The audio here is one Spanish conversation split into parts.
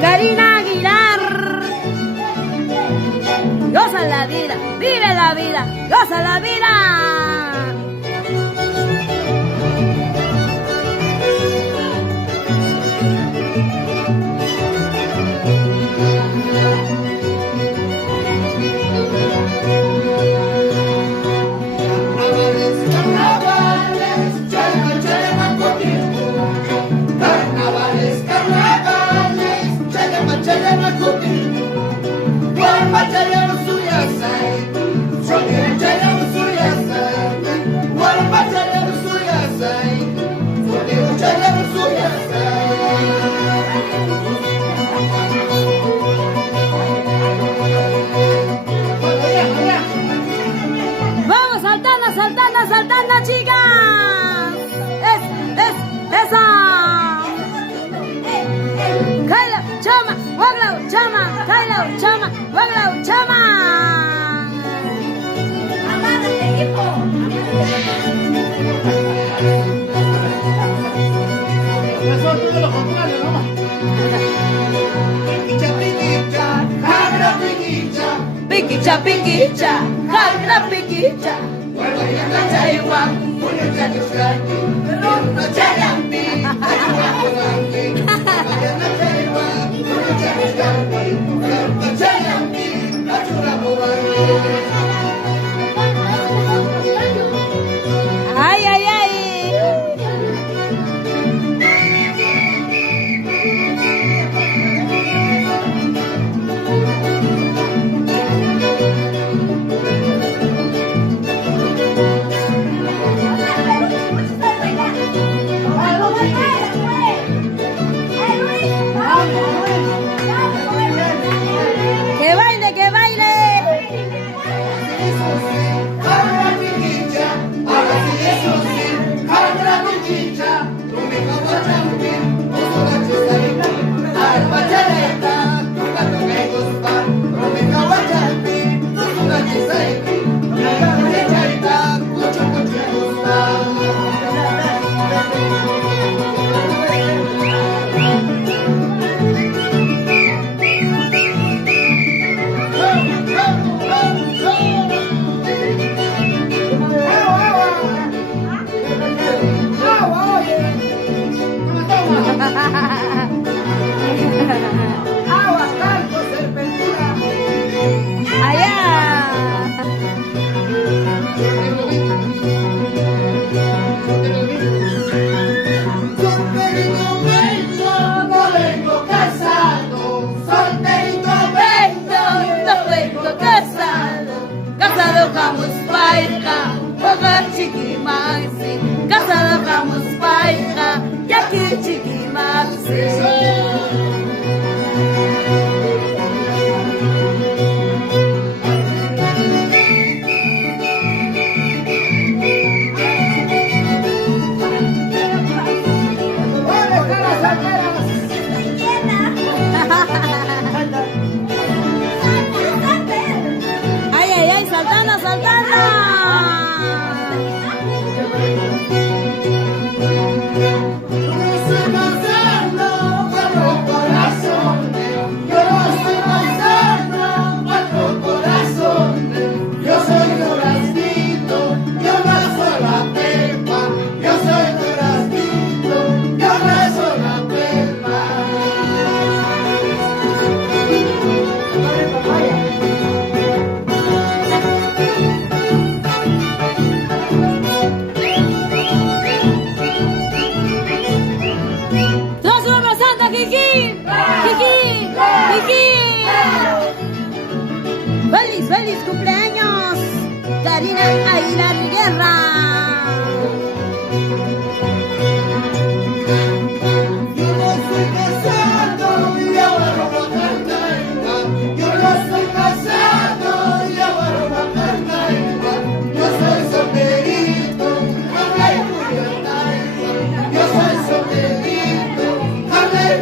Karina Aguilar. Goza la vida, vive la vida, goza la vida. Chayama suyasai, waglau chama, kailau chama, waglau chama. Amárrate, hijo. Eso es todo lo contrario, ¿no? Piquicha, piquicha, jagra piquicha. Piquicha, piquicha, jagra piquicha. Bueno, ya no hay igual, una chaluscati, una chalampi, ya no hay igual, una chaluscati, una chalampi, Ay, ay, ay. Que baile, que baile. Vamos paika, boga chikimasi. Casada vamos paika, yaki chikimasi. Ay, ay, ay, saltando, saltando. ¡Feliz, feliz cumpleaños! Karina Aguilar Guerra. Yo no estoy casado y ahora robo carnaima. Yo no estoy casado y ahora robo carnaima. Yo soy solterito, habla y yo soy solterito, habla y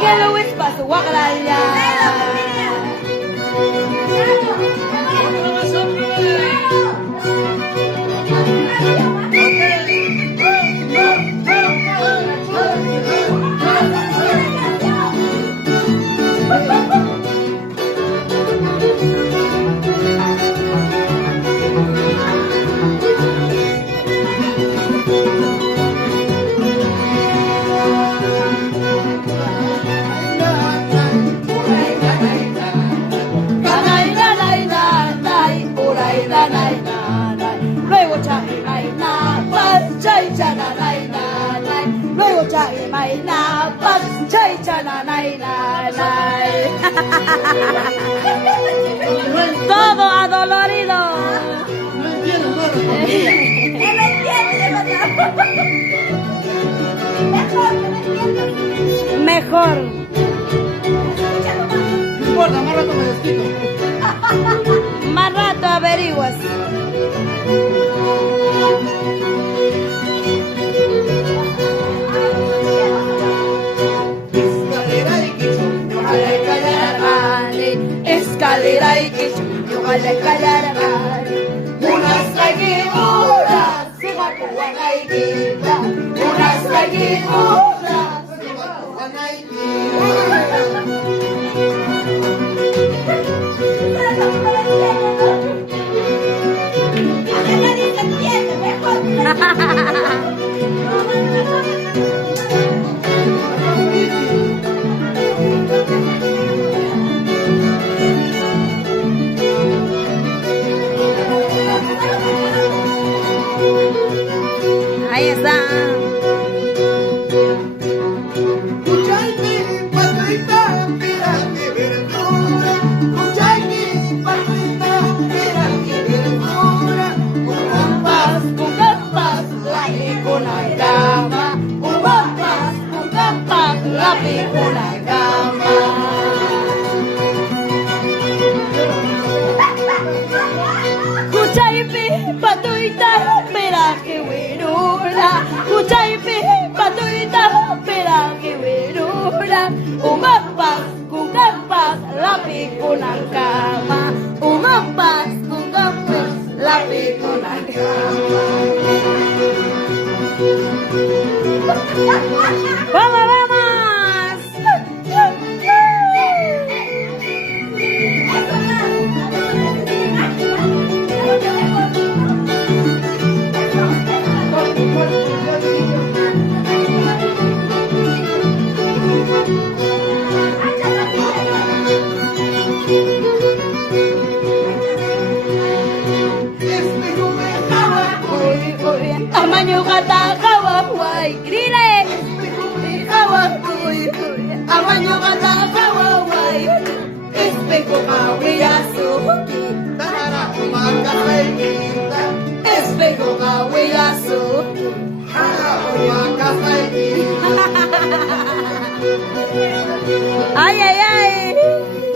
que lo wispas, guagralla. Luego chay mai na pas chay chana nai nai. Luego chay mai na pas chay chana nai nai. Todo adolorido. No entiendo, no respondía. Él lo entiende, Mejor. No importa, más rato me desquito. Más rato averiguas. Escalera y que yo vale callar unas laguimuras se va con guanaiguita, unas laguimuras se va con Ahí está. Cuchayqui, patuita, mira qué verdura. Cuchayqui, patuita, mira qué verdura. Con gambas, la pico la cama. Con gambas, la pico la cama. Cuchaypi, patuita, mira que güerura. Cuchaypi, patuita, mira que güerura. Con gambas, la pico la cama. Con gambas, la pico la cama. ¡Vamos, vamos! Amaño gata Hawái, grile. Hawái, amaño gata Hawái. Espejo kawiyasu, Tarara, uma cafaiguita. espejo kawiyasu. Tarara, uma cafaiguita. Ay, ay, ay.